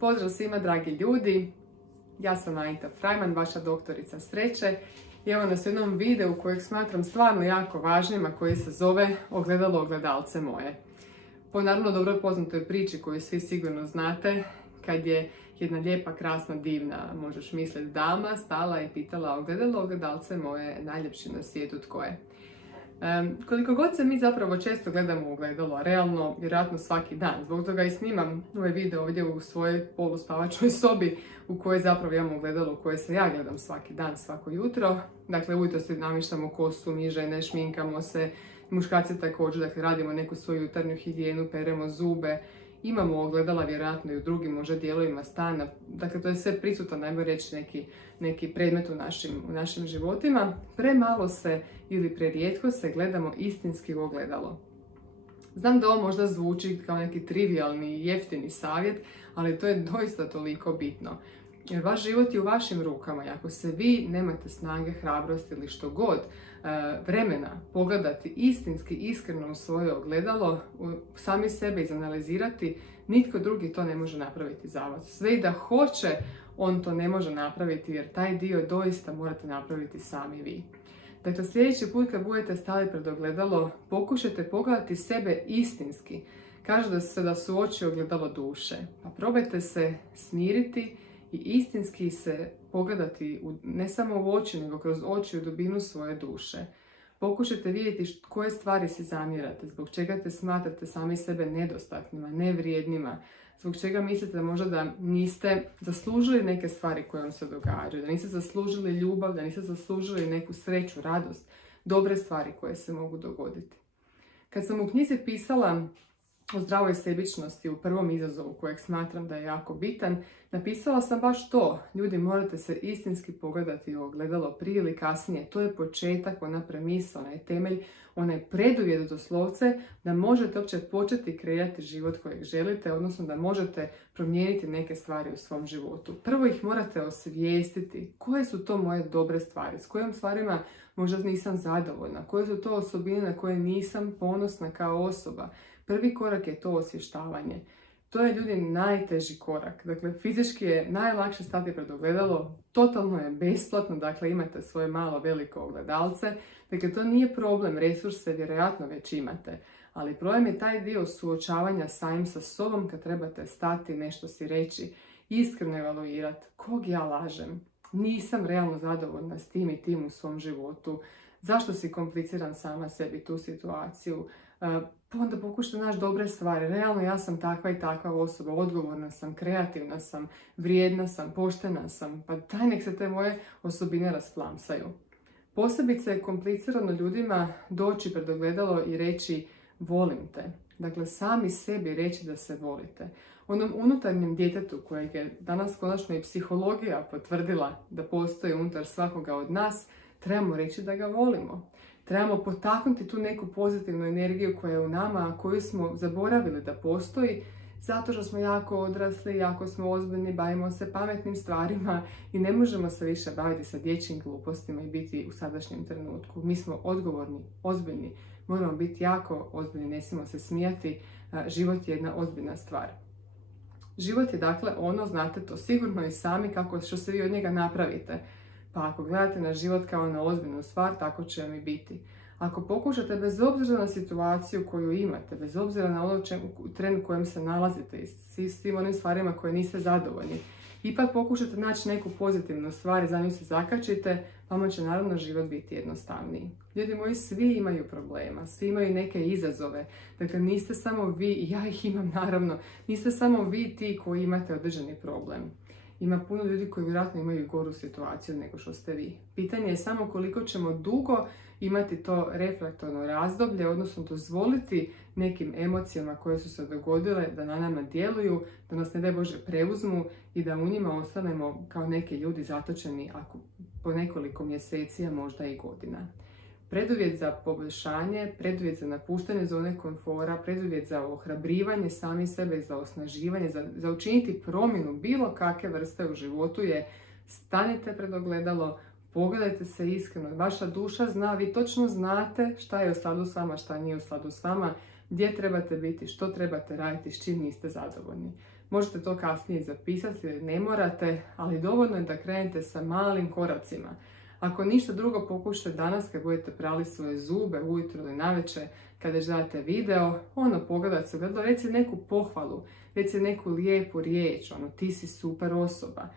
Pozdrav svima dragi ljudi, ja sam Anita Frajman, vaša doktorica sreće i evo nas u jednom videu kojeg smatram stvarno jako važnim, a koji se zove Ogledalo ogledalce moje. Po naravno dobro poznatoj priči koju svi sigurno znate, kad je jedna lijepa, krasna, divna, možeš misliti dama, stala i pitala ogledalo ogledalce moje, najljepši na svijetu tko je. Koliko god se mi zapravo često gledamo u ogledalo, realno, vjerojatno svaki dan. Zbog toga i snimam ovaj video ovdje u svojoj poluspavačoj sobi u kojoj zapravo imam ogledalo u koje se ja gledam svaki dan, svako jutro. Dakle, ujutro se namištamo kosu, mi žene, šminkamo se, muškarci također, dakle radimo neku svoju jutarnju higijenu, peremo zube. Imamo ogledala vjerojatno i u drugim možda dijelovima stana. Dakle, to je sve prisutan, najbolje reći, neki predmet u našim životima. Premalo se ili prerijetko se gledamo istinski u ogledalo. Znam da ovo možda zvuči kao neki trivialni i jeftini savjet, ali to je doista toliko bitno. Jer vaš život je u vašim rukama i ako se vi nemate snage, hrabrosti ili što god, vremena pogledati istinski, iskreno u svoje ogledalo, sami sebe izanalizirati, nitko drugi to ne može napraviti za vas. Sve i da hoće, on to ne može napraviti jer taj dio doista morate napraviti sami vi. Dakle, sljedeći put kad budete stali pred ogledalo, pokušajte pogledati sebe istinski. Kaže se da su oči ogledalo duše, pa probajte se smiriti i istinski se pogledati ne samo u oči, nego kroz oči u dubinu svoje duše. Pokušajte vidjeti koje stvari si zamjerate, zbog čega te smatrate sami sebe nedostatnima, nevrijednima, zbog čega mislite da možda da niste zaslužili neke stvari koje vam se događaju, da niste zaslužili ljubav, da niste zaslužili neku sreću, radost, dobre stvari koje se mogu dogoditi. Kad sam u knjizi pisala o zdravoj sebičnosti u prvom izazovu kojeg smatram da je jako bitan, napisala sam baš to. Ljudi, morate se istinski pogledati u ogledalo prije ili kasnije. To je početak, ona premisa, onaj temelj, onaj preduvjet doslovce da možete uopće početi kreirati život kojeg želite, odnosno da možete promijeniti neke stvari u svom životu. Prvo ih morate osvijestiti. Koje su to moje dobre stvari? S kojim stvarima možda nisam zadovoljna? Koje su to osobine na koje nisam ponosna kao osoba? Prvi korak je to osvještavanje. To je, ljudi, najteži korak. Dakle, fizički je najlakše stati pred ogledalo, totalno je besplatno, dakle imate svoje malo veliko ogledalce. Dakle, to nije problem, resurse vjerojatno već imate. Ali problem je taj dio suočavanja samim sa sobom kad trebate stati, nešto si reći, iskreno evaluirati kog ja lažem. Nisam realno zadovoljna s tim i tim u svom životu. Zašto si kompliciram sama sebi tu situaciju? Pa onda pokušajte naći dobre stvari. Realno ja sam takva i takva osoba, odgovorna sam, kreativna sam, vrijedna sam, poštena sam. Pa daj nek se te moje osobine rasplamsaju. Posebice je komplicirano ljudima doći pred ogledalo i reći volim te. Dakle, sami sebi reći da se volite. Onom unutarnjem djetetu kojeg je danas konačno i psihologija potvrdila da postoji unutar svakoga od nas, trebamo reći da ga volimo. Trebamo potaknuti tu neku pozitivnu energiju koja je u nama, a koju smo zaboravili da postoji, zato što smo jako odrasli, jako smo ozbiljni, bavimo se pametnim stvarima i ne možemo se više baviti sa dječjim glupostima i biti u sadašnjem trenutku. Mi smo odgovorni, ozbiljni, moramo biti jako ozbiljni, ne smijemo se smijati, život je jedna ozbiljna stvar. Život je dakle ono, znate to sigurno i sami, kako što se vi od njega napravite. Pa ako gledate na život kao na ozbiljnu stvar, tako će vam i biti. Ako pokušate, bez obzira na situaciju koju imate, bez obzira na ono trenu u kojem se nalazite i svim onim stvarima koje niste zadovoljni, ipak pokušate naći neku pozitivnu stvar i za nju se zakačite, vama će naravno život biti jednostavniji. Ljudi moji, svi imaju problema, svi imaju neke izazove. Dakle, niste samo vi, i ja ih imam naravno, niste samo vi ti koji imate određeni problem. Ima puno ljudi koji vjerojatno imaju goru situaciju nego što ste vi. Pitanje je samo koliko ćemo dugo imati to reflektorno razdoblje, odnosno dozvoliti nekim emocijama koje su se dogodile da na nama djeluju, da nas ne daj Bože preuzmu i da u njima ostanemo kao neki ljudi zatočeni ako po nekoliko mjeseci, a možda i godina. Preduvjet za poboljšanje, preduvjet za napuštanje zone komfora, preduvjet za ohrabrivanje sami sebe, za osnaživanje, za učiniti promjenu bilo kakve vrste u životu je stanite pred ogledalo, pogledajte se iskreno. Vaša duša zna, vi točno znate šta je u skladu s vama, šta nije u skladu s vama, gdje trebate biti, što trebate raditi, s čim niste zadovoljni. Možete to kasnije zapisati ili ne morate, ali dovoljno je da krenete sa malim koracima. Ako ništa drugo, pokušajte danas kad budete prali svoje zube ujutro ili navečer, kada gledate video, pogledajte se, reci neku pohvalu, reci neku lijepu riječ, ti si super osoba,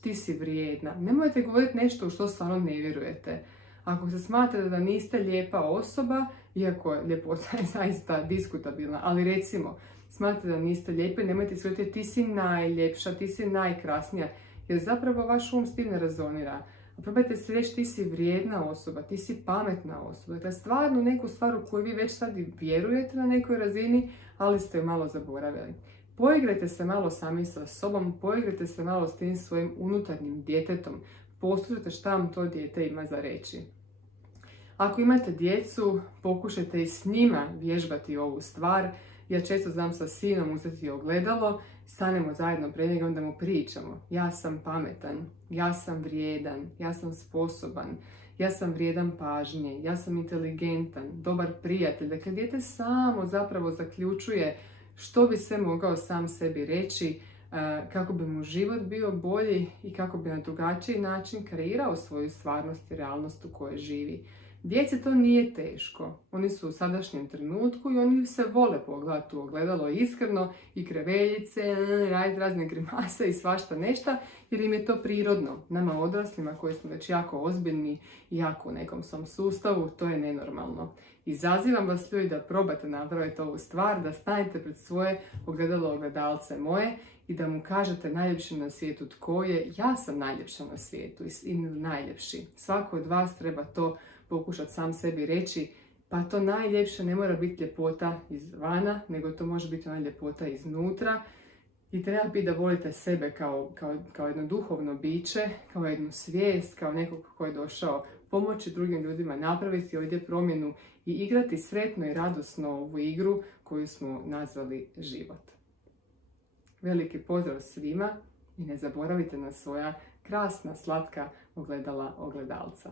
ti si vrijedna. Nemojte govoriti nešto u što stvarno ne vjerujete. Ako se smatrate da niste lijepa osoba, iako je ljepota je zaista diskutabilna, ali recimo, smatrate da niste lijepi, nemojte shvatiti ti si najljepša, ti si najkrasnija, jer zapravo vaš um s tim ne rezonira. Probajte se reći ti si vrijedna osoba, ti si pametna osoba. Dakle, stvarno neku stvar u koju vi već sad vjerujete na nekoj razini, ali ste ju malo zaboravili. Poigrajte se malo sami sa sobom, poigrajte se malo s tim svojim unutarnjim djetetom. Poslušajte šta vam to dijete ima za reći. Ako imate djecu, pokušajte i s njima vježbati ovu stvar. Ja često znam sa sinom uzeti ogledalo, stanemo zajedno pred njega, onda mu pričamo. Ja sam pametan, ja sam vrijedan, ja sam sposoban, ja sam vrijedan pažnje, ja sam inteligentan, dobar prijatelj. Dakle, dijete samo zapravo zaključuje što bi sve mogao sam sebi reći, kako bi mu život bio bolji i kako bi na drugačiji način kreirao svoju stvarnost i realnost u kojoj živi. Djeci to nije teško. Oni su u sadašnjem trenutku i oni se vole pogledati u ogledalo iskreno i kreveljice, raditi razne grimase i svašta nešta, jer im je to prirodno. Nama odraslima koji smo već jako ozbiljni i jako u nekom svom sustavu, to je nenormalno. Izazivam vas ljudi da probate napraviti ovu stvar, da stanete pred svoje ogledalce moje i da mu kažete najljepši na svijetu tko je. Ja sam najljepša na svijetu i najljepši. Svako od vas treba to pokušati sam sebi reći, pa to najljepše ne mora biti ljepota izvana, nego to može biti ona ljepota iznutra. I treba biti da volite sebe kao jedno duhovno biće, kao jednu svijest, kao nekog ko je došao pomoći drugim ljudima napraviti ovdje promjenu i igrati sretno i radosno ovu igru koju smo nazvali život. Veliki pozdrav svima i ne zaboravite na svoja krasna, slatka ogledalca.